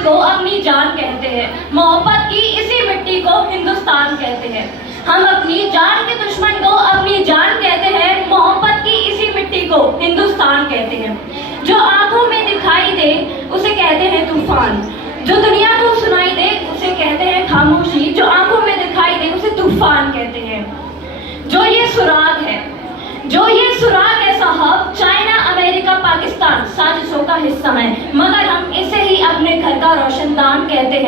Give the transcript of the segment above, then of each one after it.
दुश्मन को अपनी जान कहते हैं, मोहब्बत की इसी मिट्टी को हिंदुस्तान कहते हैं। हम अपनी जान के दुश्मन को अपनी जान कहते हैं, मोहब्बत की इसी मिट्टी को हिंदुस्तान कहते हैं। जो आंखों में दिखाई दे उसे कहते हैं तूफान, जो दुनिया को सुनाई दे उसे कहते हैं खामोशी, जो आंखों में दिखाई दे उसे तूफान कहते हैं। जो ये सुराग है साहब, चाइना अमेरिका पाकिस्तान साजिशों का हिस्सा है, मगर हम इसे ही अपने घर का रोशनदान कहते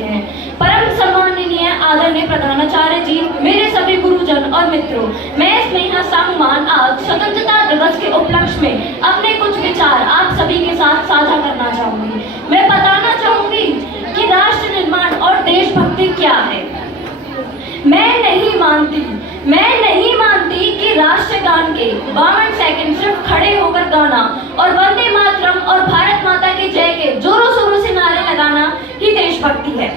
हैं, परम सम्माननीय आदरणीय प्रधानाचार्य जी, मेरे सभी गुरुजन और मित्रों, मैं स्नेहा सामुमान आज स्वतंत्रता दिवस के उपलक्ष्य में अपने कुछ विचार आप सभी के साथ साझा करना चाहूंगी। मैं बताना चाहूंगी कि राष्ट्र निर्माण और देशभक्ति क्या है। मैं नहीं मानती कि राष्ट्रगान के 52 सेकंड सिर्फ खड़े होकर गाना और वंदे मातरम और भारत माता की जय के जोरों शोरों से नारे लगाना ही देशभक्ति है,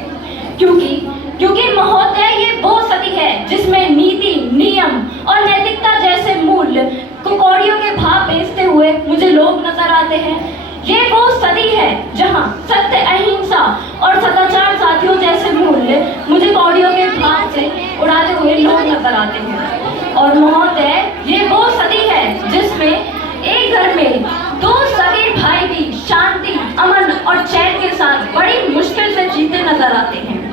क्योंकि महोदय ये वो सदी है जिसमें नीति, नियम और नैतिकता जैसे मूल्य को कौड़ियों के भाव बेचते हुए मुझे लोग नजर आते हैं। ये वो सदी है जहां सत्य, अहिंसा और सदाचार साथियों जैसे मूल्य मुझे कौड़ियों के भाव से उड़ाते हुए लोग नजर आते हैं। और महोदय, ये वो सदी है जिसमें एक घर में दो सगे भाई भी शांति, अमन और चैन के साथ बड़ी मुश्किल से जीते नजर आते हैं।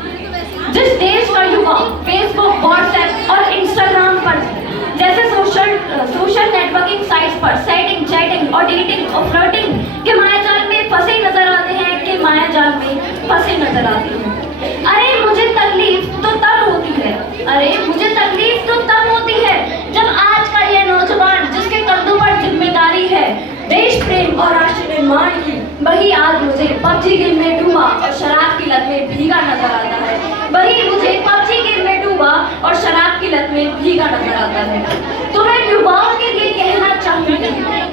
जिस देश का युवा फेसबुक, व्हाट्सएप और इंस्टाग्राम पर जैसे सोशल नेटवर्किंग साइट्स पर सेटिंग, चैटिंग और डेटिंग और फ्लर्टिंग के मायाजाल में फंसे नजर आते हैं अरे मुझे तकलीफ तो तब होती है जब आज का ये नौजवान जिसके कंधों पर जिम्मेदारी है देश प्रेम और राष्ट्र निर्माण की, वही आज मुझे पबजी गेम में डूबा और शराब की लत में भीगा नजर आता है। तो मैं युवाओं के लिए कहना चाहूंगी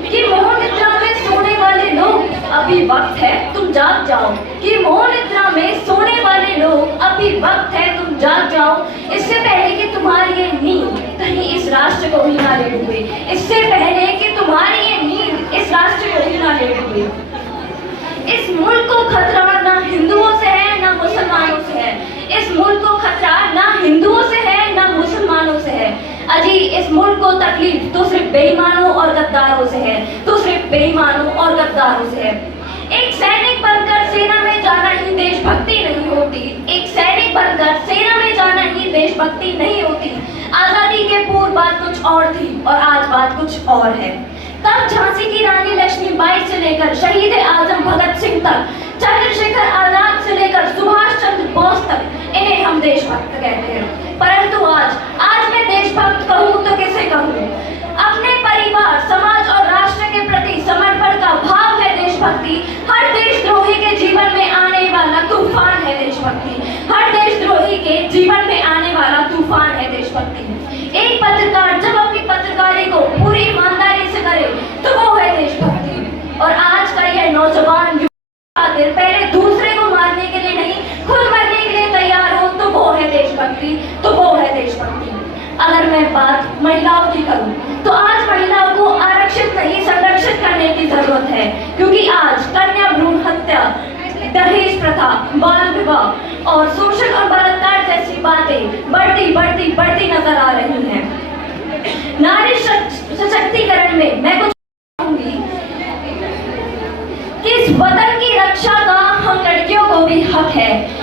कि मोह निद्रा में सोने वाले लोग अभी वक्त है तुम जाग जाओ, इससे पहले कि तुम्हारी ये नींद कहीं इस राष्ट्र को ही ना ले डूबे, इस मुल्क को खतरा ना हिंदुओं से है ना मुसलमानों से है, अजी इस मुल्क को तकलीफ तो सिर्फ बेईमानों और गद्दारों से है। एक सैनिक बनकर सेना में जाना ही देशभक्ति नहीं होती। आजादी के पूर्व बात कुछ और थी और आज बात कुछ और है। तब झांसी की रानी लक्ष्मीबाई से लेकर शहीद आजम भगत सिंह तक, चंद्रशेखर आजाद से लेकर सुभाष चंद्र बोस तक, इन्हें हम देशभक्त कहते हैं। परंतु आज मैं देशभक्त कहूँ तो किसे कहूँ? अपने परिवार, समाज और राष्ट्र के प्रति समर्पण का भाव है देशभक्ति। हर देशद्रोही के जीवन में आने वाला तूफान है देशभक्ति। एक पत्रकार जब अपनी पत्रकारी को पूरी ईमानदारी से करे तो वो है देशभक्ति। और आज का यह नौजवान पहले दूसरे को मारने के लिए नहीं, खुद मरने के लिए तैयार हो तो वो है देशभक्ति। अगर मैं बात महिलाओं की करूं तो आज महिलाओं को आरक्षित नहीं, संरक्षित करने की जरूरत है, क्योंकि आज कन्या भ्रूण हत्या, दहेज प्रथा, बाल विवाह और शोषण और बलात्कार जैसी बातें बढ़ती नजर आ रही हैं। नारी सशक्तिकरण में मैं कुछ कहूंगी कि इस वतन की रक्षा का हम लड़कियों को भी हक है,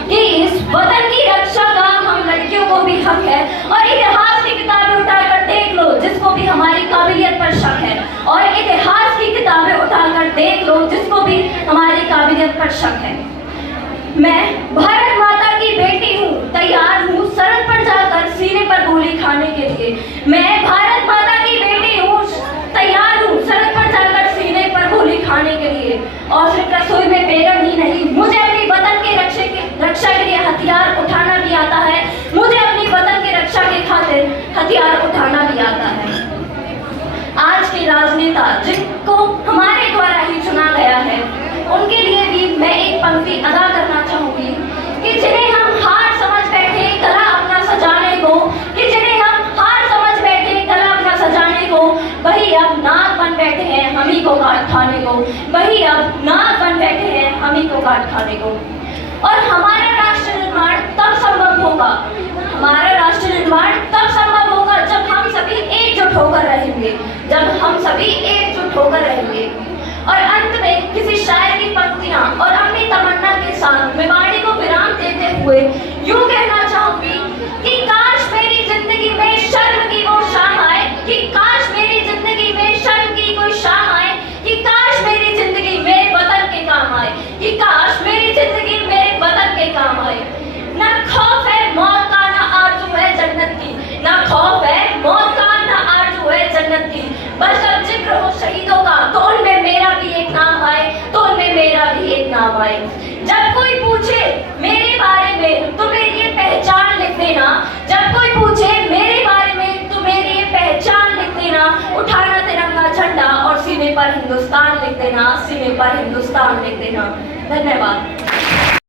और इतिहास की किताबें उठाकर देख लो जिसको भी हमारी काबिलियत पर शक है, मैं भारत माता की बेटी हूँ, तैयार हूँ सरहद पर जाकर सीने पर गोली खाने के लिए। मैं भारत माता की बेटी हूँ, तैयार हूँ सरहद पर जाकर सीने पर गोली खाने के लिए। और सिर्फ रसोई में बेरंग ही नहीं, मुझे अपनी वतन के रक्षा के लिए हथियार उठाना भी आता है। हथियार उठाना भी आता है। आज के राजनेता जिनको हमारे द्वारा ही चुना गया है, उनके लिए भी मैं एक पंक्ति अदा करना चाहूंगी कि जिन्हें हम हार समझ बैठे गला अपना सजाने को, वही अब नाग बन बैठे हैं हम ही को काट खाने को। वही अब नाग बन बैठे हैं हम ही को काट खाने को। और हमारा राष्ट्र निर्माण तब संभव होगा, हमारा राष्ट्र निर्माण तब संभव होगा जब हम सभी एकजुट होकर रहेंगे, जब हम सभी एकजुट होकर रहेंगे। और अंत में किसी शायर की पंक्तियां और अपनी तमन्ना के साथ मैं वाणी को विराम देते हुए यूं कहना चाहूंगी कि काश मेरी जिंदगी में शर्म की वो शाम आए, कि काश मेरी जिंदगी में शर्म की कोई शाम आए, कि काश मेरी जिंदगी मेरे वतन के काम आए, कि काश मेरी जिंदगी मेरे वतन के काम आए। ना खौफ है मौत का, ना आरज़ू है जन्नत की, ना खौफ है मौत का, ना आरज़ू है जन्नत की। बस जब जिक्र हो शहीदों का तो उनमें मेरा भी एक नाम आए, तो उनमें मेरा भी एक नाम आए। जब कोई पूछे मेरे बारे में तो मेरी ये पहचान लिख देना, जब कोई पूछे मेरे बारे में तो मेरी ये पहचान लिख देना। उठाना तिरंगा झंडा और सीने पर हिंदुस्तान लिख देना, सीने पर हिंदुस्तान लिख देना। धन्यवाद।